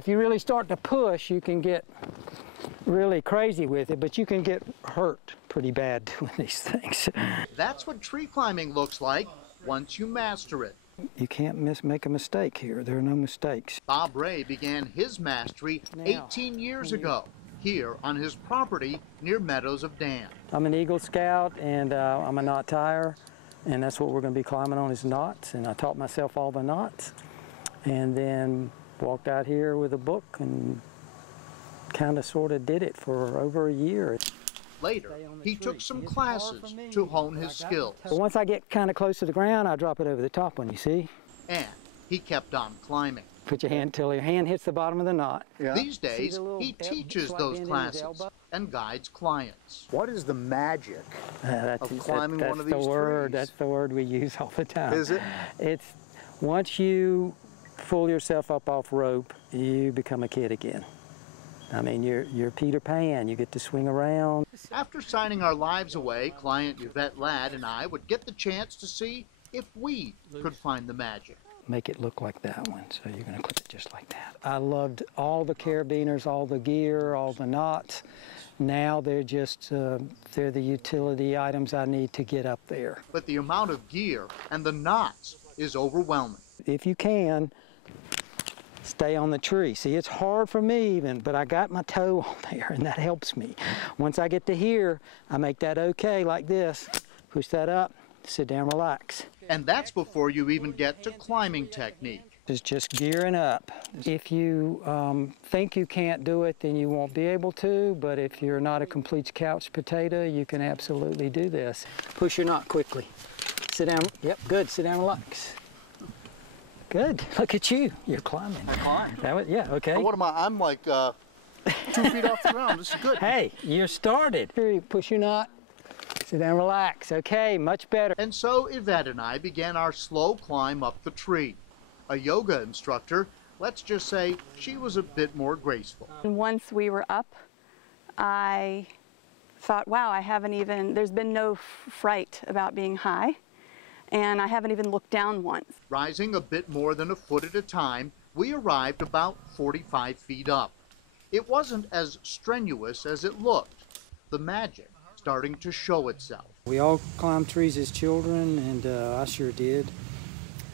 If you really start to push, you can get really crazy with it, but you can get hurt pretty bad doing these things. That's what tree climbing looks like once you master it. You can't make a mistake here. There are no mistakes. Bob Ray began his mastery 18 years ago here on his property near Meadows of Dan. I'm an Eagle Scout and I'm a knot tire, and that's what we're going to be climbing on is knots. And I taught myself all the knots and then walked out here with a book and kind of sort of did it for over a year. Later, he took some classes to hone his skills. Once I get kind of close to the ground, I drop it over the top one, you see? And he kept on climbing. Put your hand till your hand hits the bottom of the knot. Yeah. These days, he teaches those classes and guides clients. What is the magic of climbing one of these trees? That's the word we use all the time. Is it? It's once you pull yourself up off rope, you become a kid again. I mean, you're Peter Pan. You get to swing around. After signing our lives away, client Yvette Ladd and I would get the chance to see if we could find the magic. Make it look like that one, so you're going to clip it just like that. I loved all the carabiners, all the gear, all the knots. Now they're just, they're the utility items I need to get up there. But the amount of gear and the knots is overwhelming. If you can, stay on the tree. See, it's hard for me even, but I got my toe on there and that helps me. Once I get to here, I make that okay like this. Push that up, sit down, relax. And that's before you even get to climbing technique. It's just gearing up. If you think you can't do it, then you won't be able to, but if you're not a complete couch potato, you can absolutely do this. Push your knot quickly. Sit down, yep, good, sit down, relax. Good. Look at you. You're climbing. I climbed. That was, yeah, okay. What am I? I'm like 2 feet off the ground. This is good. Hey, you're started. Here, you push your knot. Sit down, relax. Okay, much better. And so Yvette and I began our slow climb up the tree. A yoga instructor, let's just say she was a bit more graceful. And once we were up, I thought, wow, there's been no fright about being high. And I haven't even looked down once. Rising a bit more than a foot at a time, we arrived about 45 feet up. It wasn't as strenuous as it looked. The magic starting to show itself. We all climbed trees as children, and I sure did.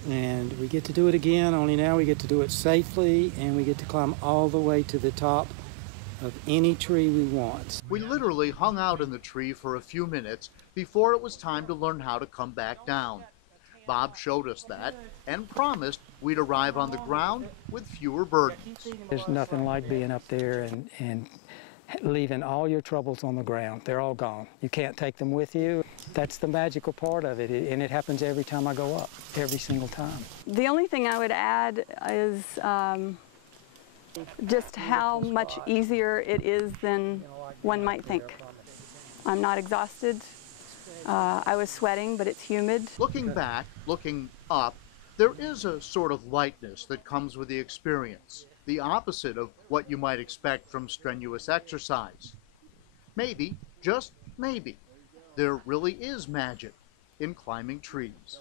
And we get to do it again, only now we get to do it safely, and we get to climb all the way to the top of any tree we want. We literally hung out in the tree for a few minutes before it was time to learn how to come back down. Bob showed us that and promised we'd arrive on the ground with fewer burdens. There's nothing like being up there and leaving all your troubles on the ground. They're all gone. You can't take them with you. That's the magical part of it, and it happens every time I go up, every single time. The only thing I would add is just how much easier it is than one might think. I'm not exhausted. I was sweating, but it's humid. Looking back, looking up, there is a sort of lightness that comes with the experience, the opposite of what you might expect from strenuous exercise. Maybe, just maybe, there really is magic in climbing trees.